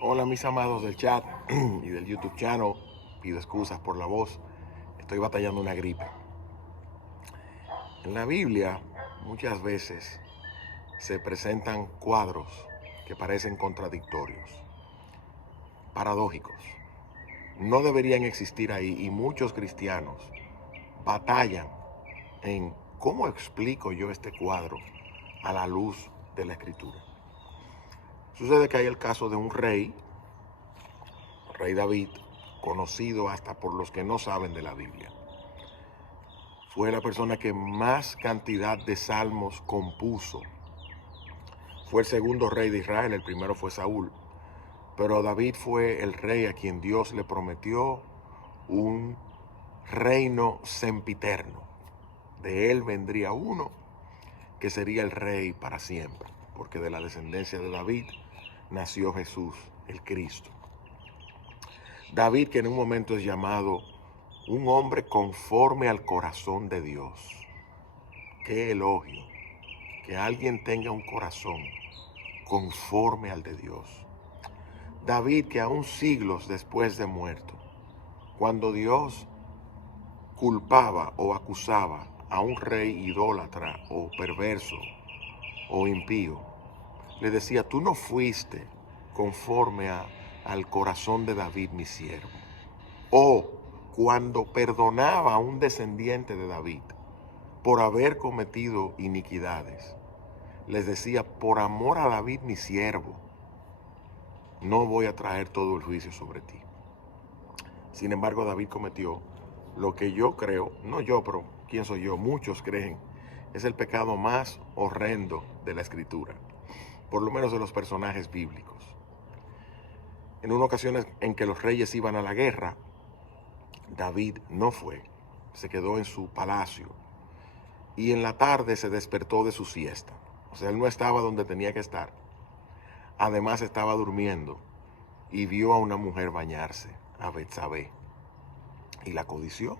Hola mis amados del chat y del YouTube channel, pido excusas por la voz, estoy batallando una gripe. En la Biblia muchas veces se presentan cuadros que parecen contradictorios, paradójicos. No deberían existir ahí y muchos cristianos batallan en cómo explico yo este cuadro a la luz de la Escritura. Sucede que hay el caso de un rey David, conocido hasta por los que no saben de la Biblia. Fue la persona que más cantidad de salmos compuso. Fue el segundo rey de Israel, el primero fue Saúl. Pero David fue el rey a quien Dios le prometió un reino sempiterno. De él vendría uno que sería el rey para siempre, porque de la descendencia de David nació Jesús, el Cristo. David, que en un momento es llamado un hombre conforme al corazón de Dios. Qué elogio, que alguien tenga un corazón conforme al de Dios. David, que aún siglos después de muerto, cuando Dios culpaba o acusaba a un rey idólatra o perverso o impío, le decía, tú no fuiste conforme al corazón de David, mi siervo. O cuando perdonaba a un descendiente de David por haber cometido iniquidades, les decía, por amor a David, mi siervo, no voy a traer todo el juicio sobre ti. Sin embargo, David cometió lo que yo creo, no yo, pero ¿quién soy yo? Muchos creen, es el pecado más horrendo de la Escritura, por lo menos de los personajes bíblicos. En una ocasión en que los reyes iban a la guerra, David no fue, se quedó en su palacio y en la tarde se despertó de su siesta. O sea, él no estaba donde tenía que estar. Además estaba durmiendo y vio a una mujer bañarse, a Betsabé, y la codició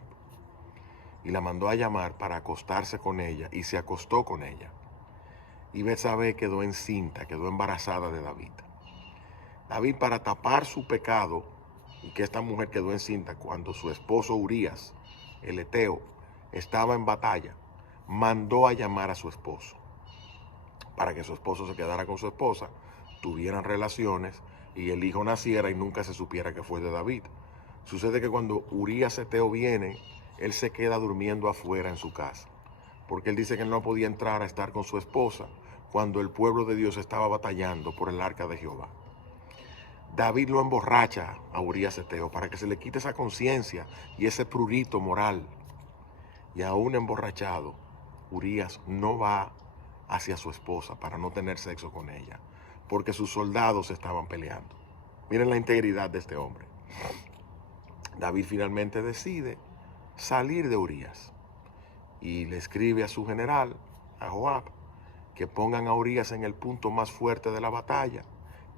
y la mandó a llamar para acostarse con ella y se acostó con ella. Y Betsabé quedó encinta, quedó embarazada de David. David, para tapar su pecado y que esta mujer quedó encinta cuando su esposo Urías, el heteo, estaba en batalla, mandó a llamar a su esposo para que su esposo se quedara con su esposa, tuvieran relaciones y el hijo naciera y nunca se supiera que fue de David. Sucede que cuando Urías heteo viene, él se queda durmiendo afuera en su casa, porque él dice que él no podía entrar a estar con su esposa cuando el pueblo de Dios estaba batallando por el arca de Jehová. David lo emborracha a Urías heteo para que se le quite esa conciencia y ese prurito moral. Y aún emborrachado, Urías no va hacia su esposa para no tener sexo con ella, porque sus soldados estaban peleando. Miren la integridad de este hombre. David finalmente decide salir de Urías y le escribe a su general, a Joab, que pongan a Urías en el punto más fuerte de la batalla,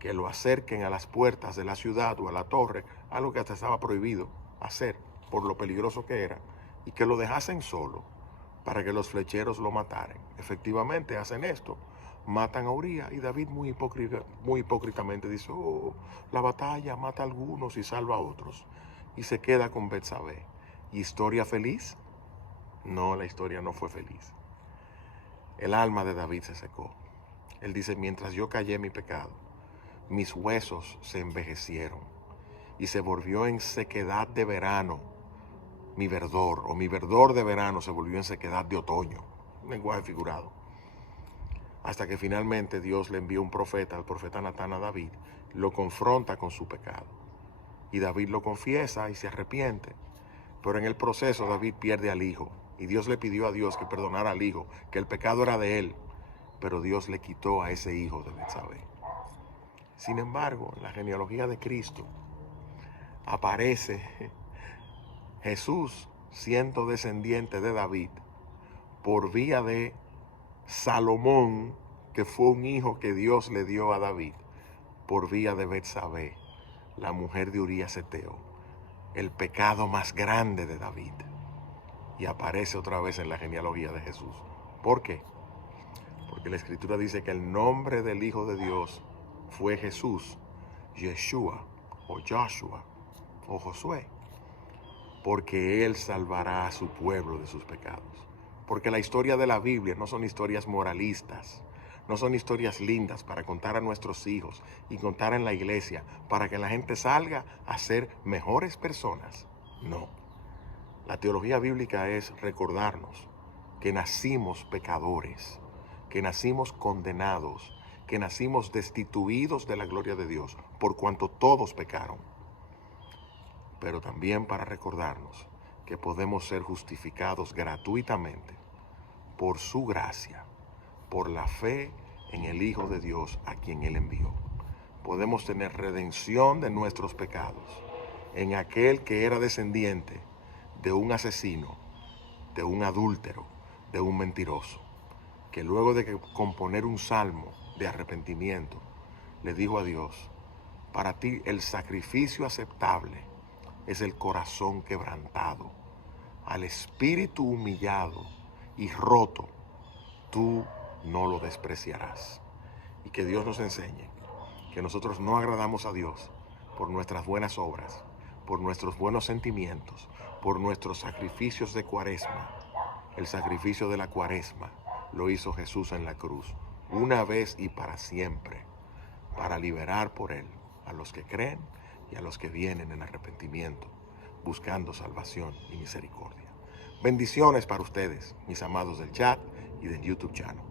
que lo acerquen a las puertas de la ciudad o a la torre, algo que hasta estaba prohibido hacer por lo peligroso que era, y que lo dejasen solo para que los flecheros lo mataran. Efectivamente hacen esto, matan a Urías y David muy hipócritamente dice, oh, la batalla mata a algunos y salva a otros, y se queda con Betsabé. ¿Historia feliz? No, la historia no fue feliz. El alma de David se secó. Él dice, mientras yo callé mi pecado, mis huesos se envejecieron y se volvió en sequedad de verano mi verdor, o mi verdor de verano se volvió en sequedad de otoño, un lenguaje figurado. Hasta que finalmente Dios le envió un profeta, al profeta Natán a David, lo confronta con su pecado. Y David lo confiesa y se arrepiente. Pero en el proceso David pierde al hijo. Y Dios le pidió a Dios que perdonara al hijo, que el pecado era de él. Pero Dios le quitó a ese hijo de Betsabé. Sin embargo, en la genealogía de Cristo aparece Jesús siendo descendiente de David por vía de Salomón, que fue un hijo que Dios le dio a David, por vía de Betsabé, la mujer de Urías heteo, el pecado más grande de David. Y aparece otra vez en la genealogía de Jesús. ¿Por qué? Porque la Escritura dice que el nombre del Hijo de Dios fue Jesús, Yeshua o Joshua o Josué, porque Él salvará a su pueblo de sus pecados. Porque la historia de la Biblia no son historias moralistas, no son historias lindas para contar a nuestros hijos y contar en la iglesia para que la gente salga a ser mejores personas. No. La teología bíblica es recordarnos que nacimos pecadores, que nacimos condenados, que nacimos destituidos de la gloria de Dios, por cuanto todos pecaron. Pero también para recordarnos que podemos ser justificados gratuitamente por su gracia, por la fe en el Hijo de Dios a quien Él envió. Podemos tener redención de nuestros pecados en aquel que era descendiente de un asesino, de un adúltero, de un mentiroso, que luego de componer un salmo de arrepentimiento, le dijo a Dios: para ti el sacrificio aceptable es el corazón quebrantado. Al espíritu humillado y roto, tú no lo despreciarás. Y que Dios nos enseñe que nosotros no agradamos a Dios por nuestras buenas obras, por nuestros buenos sentimientos, por nuestros sacrificios de cuaresma. El sacrificio de la cuaresma lo hizo Jesús en la cruz, una vez y para siempre, para liberar por Él a los que creen y a los que vienen en arrepentimiento, buscando salvación y misericordia. Bendiciones para ustedes, mis amados del chat y del YouTube channel.